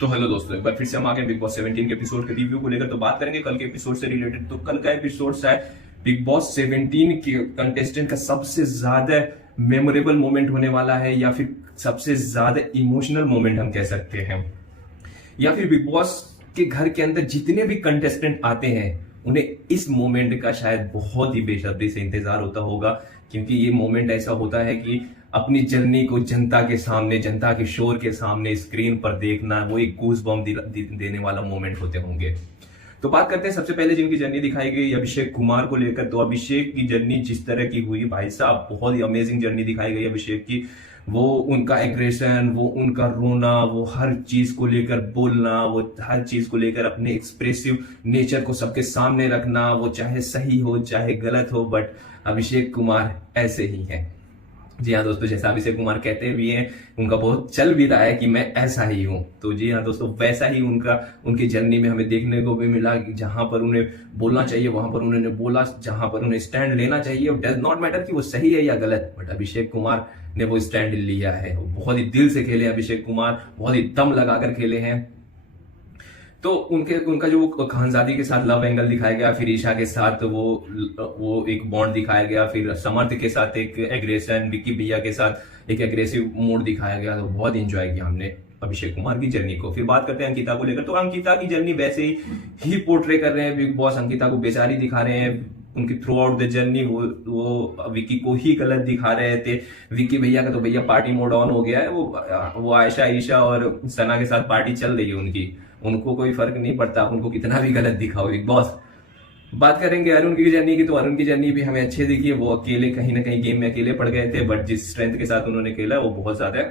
तो हेलो दोस्तों, एक बार फिर से हम आ गए बिग बॉस 17 के एपिसोड के रिव्यू को लेकर। तो बात करेंगे कल के एपिसोड से रिलेटेड। तो कल का एपिसोड है बिग बॉस 17 के कंटेस्टेंट का सबसे ज्यादा मेमोरेबल मोमेंट होने वाला है, या फिर सबसे ज्यादा इमोशनल मोमेंट हम कह सकते हैं। या फिर बिग बॉस के घर के अंदर जितने भी कंटेस्टेंट आते हैं उन्हें इस मोमेंट का शायद बहुत ही बेसब्री से इंतजार होता होगा, क्योंकि ये मोमेंट ऐसा होता है कि अपनी जर्नी को जनता के सामने, जनता के शोर के सामने स्क्रीन पर देखना, वो एक गूज बम देने वाला मोमेंट होते होंगे। तो बात करते हैं सबसे पहले जिनकी जर्नी दिखाई गई अभिषेक कुमार को लेकर। तो अभिषेक की जर्नी जिस तरह की हुई, भाई साहब बहुत ही अमेजिंग जर्नी दिखाई गई अभिषेक की। वो उनका एग्रेशन, वो उनका रोना, वो हर चीज को लेकर बोलना, वो हर चीज को लेकर अपने एक्सप्रेसिव नेचर को सबके सामने रखना, वो चाहे सही हो चाहे गलत हो, बट अभिषेक कुमार ऐसे ही है। जी हाँ दोस्तों, जैसा अभिषेक कुमार कहते भी हैं, उनका बहुत चल भी रहा है कि मैं ऐसा ही हूँ। तो जी हाँ दोस्तों, वैसा ही उनकी जर्नी में हमें देखने को भी मिला कि जहां पर उन्हें बोलना चाहिए वहां पर उन्होंने बोला, जहां पर उन्हें स्टैंड लेना चाहिए, डज नॉट मैटर कि वो सही है या गलत, बट अभिषेक कुमार ने वो स्टैंड लिया है। वो बहुत ही दिल से खेले अभिषेक कुमार, बहुत ही दम लगाकर खेले हैं। तो उनका जो खानजादी के साथ लव एंगल दिखाया गया, फिर ईशा के साथ वो एक बॉन्ड दिखाया गया, फिर समर्थ के साथ एक एग्रेशन, विक्की भैया के साथ एक एग्रेसिव मोड दिखाया गया। तो बहुत इंजॉय किया हमने अभिषेक कुमार की जर्नी को। फिर बात करते हैं अंकिता को लेकर। तो अंकिता की जर्नी वैसे ही पोर्ट्रे कर रहे हैं बिग बॉस। अंकिता को बेचारी दिखा रहे हैं उनकी थ्रू आउट द जर्नी। वो विक्की को ही गलत दिखा रहे थे। विक्की भैया का तो भैया पार्टी मोड ऑन हो गया है। वो आयशा, ईशा और सना के साथ पार्टी चल रही है उनकी, उनको कोई फर्क नहीं पड़ता उनको कितना भी गलत दिखाओ बिग बॉस। बात करेंगे अरुण की जर्नी की। तो अरुण की जर्नी भी हमें अच्छी दिखी है। वो अकेले कहीं ना कहीं गेम में अकेले पड़ गए थे, बट जिस स्ट्रेंथ के साथ उन्होंने खेला वो बहुत ज्यादा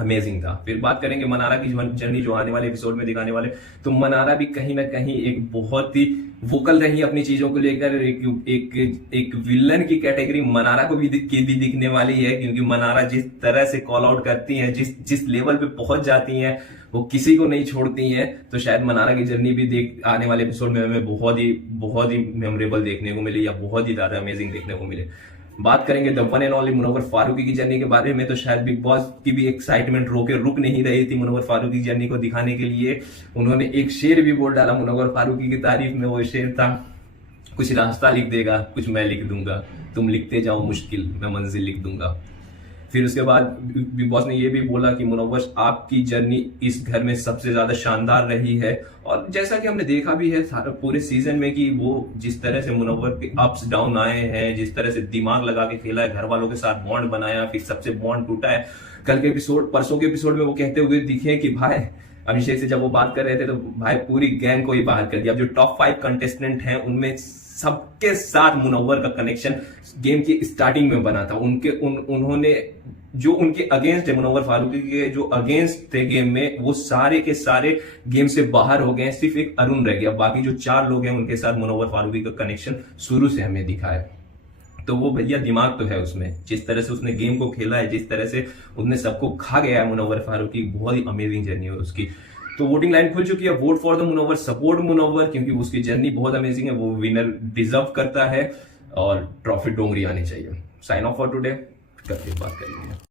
अमेजिंग था। फिर बात करेंगे मनारा की जर्नी, जो आने वाले एपिसोड में दिखाने वाले। तो मनारा भी कहीं ना कहीं एक बहुत ही वोकल रही अपनी चीजों को लेकर। एक विलन की कैटेगरी मनारा को भी दिखने वाली है, क्योंकि मनारा जिस तरह से कॉल आउट करती हैं, जिस लेवल पे पहुंच जाती हैं, वो किसी को नहीं छोड़ती हैं। तो शायद मनारा की जर्नी भी आने वाले एपिसोड में हमें बहुत ही मेमोरेबल देखने को मिले, या बहुत ही ज्यादा अमेजिंग देखने को मिले। बात करेंगे the one and only Munawar Faruqui की जर्नी के बारे में। तो शायद बिग बॉस की भी एक्साइटमेंट रुक नहीं रही थी मुनव्वर फारूकी की जर्नी को दिखाने के लिए। उन्होंने एक शेर भी बोल डाला मुनव्वर फारूकी की तारीफ में। वो शेर था, कुछ रास्ता लिख देगा, कुछ मैं लिख दूंगा, तुम लिखते जाओ मुश्किल, मैं मंजिल लिख दूंगा। फिर उसके बाद बिग बॉस ने ये भी बोला कि मुनव्वर आपकी जर्नी इस घर में सबसे ज्यादा शानदार रही है। और जैसा कि हमने देखा भी है पूरे सीजन में कि वो जिस तरह से मुनव्वर के अप्स डाउन आए हैं, जिस तरह से दिमाग लगा के खेला है, घर वालों के साथ बॉन्ड बनाया, फिर सबसे बॉन्ड टूटा है। कल के एपिसोड, परसों के एपिसोड में वो कहते हुए दिखे कि भाई, अभिषेक से जब वो बात कर रहे थे तो भाई पूरी गैंग को ही बाहर कर दिया। अब जो टॉप 5 कंटेस्टेंट हैं उनमें सबके साथ मुनव्वर का कनेक्शन गेम की स्टार्टिंग में बना था। उन्होंने जो उनके अगेंस्ट है, मुनव्वर फारूकी के जो अगेंस्ट थे गेम में, वो सारे के सारे गेम से बाहर हो गए। सिर्फ एक अरुण रह गया। बाकी जो 4 लोग हैं उनके साथ मुनव्वर फारूकी का कनेक्शन शुरू से हमें दिखा है। तो वो भैया दिमाग तो है उसमें, जिस तरह से उसने गेम को खेला है, जिस तरह से उसने सबको खा गया है मुनव्वर फारूकी, बहुत ही अमेजिंग जर्नी है उसकी। तो वोटिंग लाइन खुल चुकी है। Vote for the Munawar, support Munawar, क्योंकि उसकी जर्नी बहुत अमेजिंग है। वो विनर डिजर्व करता है और ट्रॉफी डोंगरी आनी चाहिए। साइन ऑफ फॉर टुडे, करके बात करेंगे।